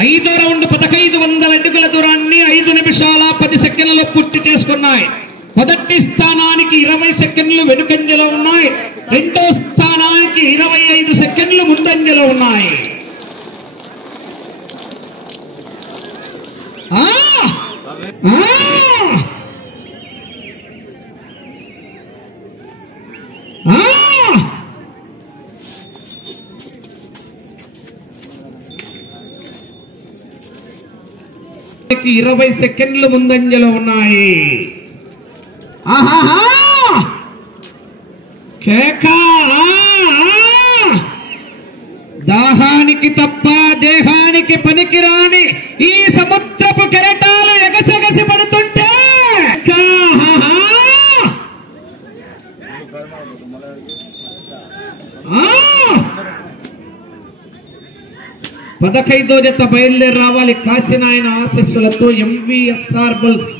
ఐదో రౌండ్ 1500 అడుగుల దూరాన్ని 5 నిమిషాల 10 సెకండ్లలో పూర్తి చేసుకున్నాయి. మొదటి స్థానానికి 20 సెకండ్లు వెనుకంజలో ఉన్నాయి. రెండో స్థానానికి 25 సెకండ్లు ముందంజలో ఉన్నాయి. కి 20 సెకండ్లు ముందంజలో ఉన్నాయి. దాహానికి తప్ప దేహానికి పనికిరాని ఈ సముద్రపు కెరటాలు ఎగసెగసి పడుతుంటే 15వ జత బయలుదేరి రావాలి. కాశీనాయన ఆశీస్సులతో ఎంవీఎస్ఆర్ బుల్స్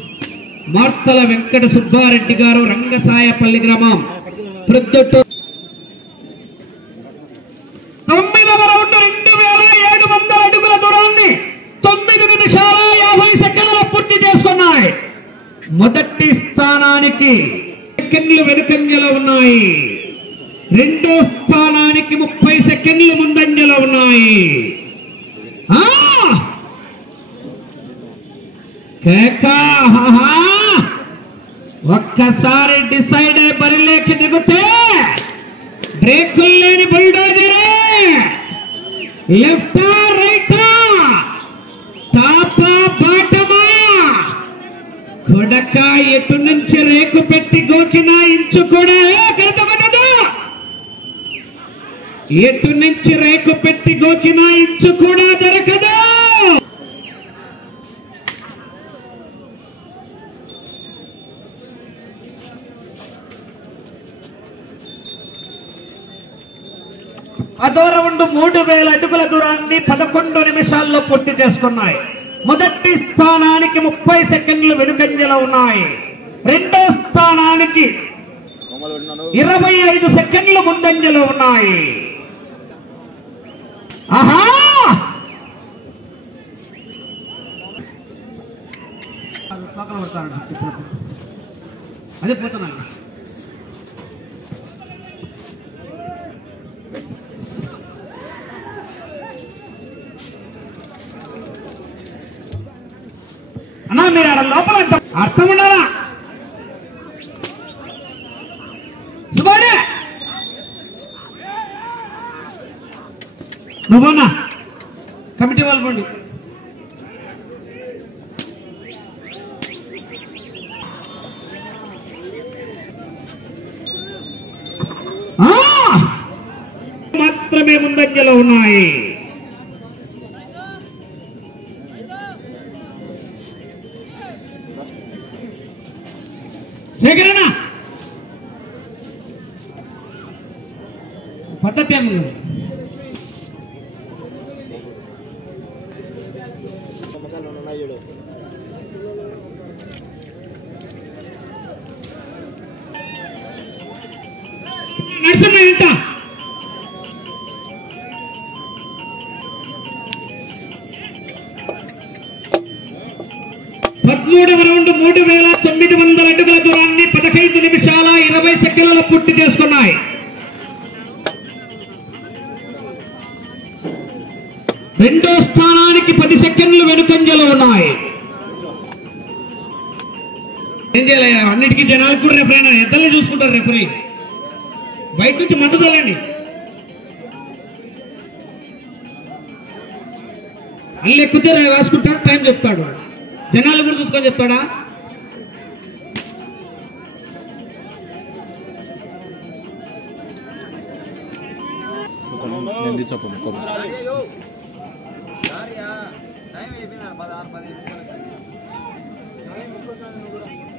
మార్తల వెంకట సుబ్బారెడ్డి గారు, రంగసాయపల్లి గ్రామం, ప్రొద్దుటూరు. 9వ రౌండ్ 2700 అడుగుల దూరాన్ని 9 నిమిషాల 50 సెకండ్లలో పూర్తి చేసుకున్నాయి. మొదటి స్థానానికి సెకండ్లు వెనుకంజలో ఉన్నాయి. రెండో స్థానానికి 30 సెకండ్లు ముందంజలో ఉన్నాయి. ఒక్కసారి డిసైడ్ అయి బరిలోకి దిగుతే బ్రేకులు లేని బుల్డోజరే, లెఫ్టా రైటా, టాపా బాటమా, కొడక ఎటు నుంచి రేకు పెట్టి గోకినా ఇంచు కూడా కడతమన్నదు. ఎటు నుంచి రేకు పెట్టి గోకినా ఇంచు కూడా దొరకదు. పదో రౌండ్ 3000 అడుగుల దూరాన్ని 11 నిమిషాల్లో పూర్తి చేసుకున్నాయి. మొదటి స్థానానికి 30 సెకండ్లు వెనుకంజలో ఉన్నాయి. రెండో స్థానానికి 25 సెకండ్లు ముందంజలో ఉన్నాయి. అదే పోతున్నాను. అన్నా మీరు ఆడ లోపల అర్థం ఉండాలా? సుబానే నువ్వన్నా కమిటీ వాళ్ళు పోండి. మాత్రమే ముందంజలో ఉన్నాయి. సేకరణ పద్ధతి ఏమన్నా నడుస్తున్నా ఎంత 13వ రౌండ్ 3900 అడుగుల దూరాన్ని 15 నిమిషాల 20 సెకండ్లలో పూర్తి చేసుకున్నాయి. రెండో స్థానానికి 10 సెకండ్లు వెనుకంజలో ఉన్నాయి. ఏం చేయాలి? అన్నిటికీ జనాలకు కూడా రెఫరీ అయినా ఎద్దలే చూసుకుంటారు. రెఫరీ బయట నుంచి మండుదలండి. అల్లు ఎక్కుతే రాసుకుంటాడు, టైం చెప్తాడు. జనాలు కూడా చూసుకొని చెప్తాడా? టైం అయిపోయింది 16-10.